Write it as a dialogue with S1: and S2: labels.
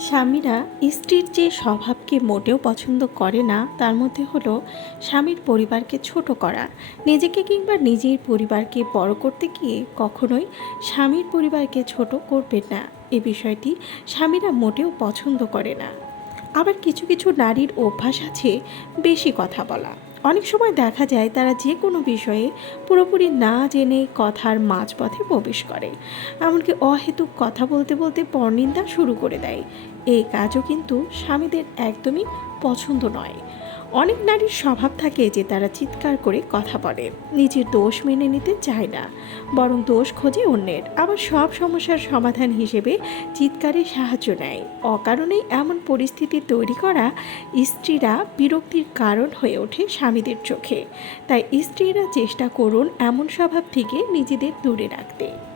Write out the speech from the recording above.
S1: স্বামীরা স্ত্রীর যে স্বভাবকে মোটেও পছন্দ করে না, তার মধ্যে হলো স্বামীর পরিবারকে ছোট করা। নিজেকে কিংবা নিজের পরিবারকে বড় করতে গিয়ে কখনোই স্বামীর পরিবারকে ছোট করবে না। এ বিষয়টি স্বামীরা মোটেও পছন্দ করে না। আবার কিছু কিছু নারীর অভ্যাস আছে, বেশি কথা বলা। অনেক সময় দেখা যায় তারা যে কোনো বিষয়ে পুরোপুরি না জেনে কথার মাঝপথে প্রবেশ করে। এমনকি অহেতুক কথা বলতে বলতে পরনিন্দা শুরু করে দেয়। এই কাজও কিন্তু স্বামীদের একদমই পছন্দ নয়। অনেক নারীর স্বভাব থাকে যে তারা চিৎকার করে কথা বলে। নিজের দোষ মেনে নিতে চায় না, বরং দোষ খোঁজে অন্যের। আবার সব সমস্যার সমাধান হিসেবে চিৎকারে সাহায্য নেয়। অকারণেই এমন পরিস্থিতি তৈরি করা স্ত্রীরা বিরক্তির কারণ হয়ে ওঠে স্বামীদের চোখে। তাই স্ত্রীরা চেষ্টা করুন এমন স্বভাব থেকে নিজেদের দূরে রাখতে।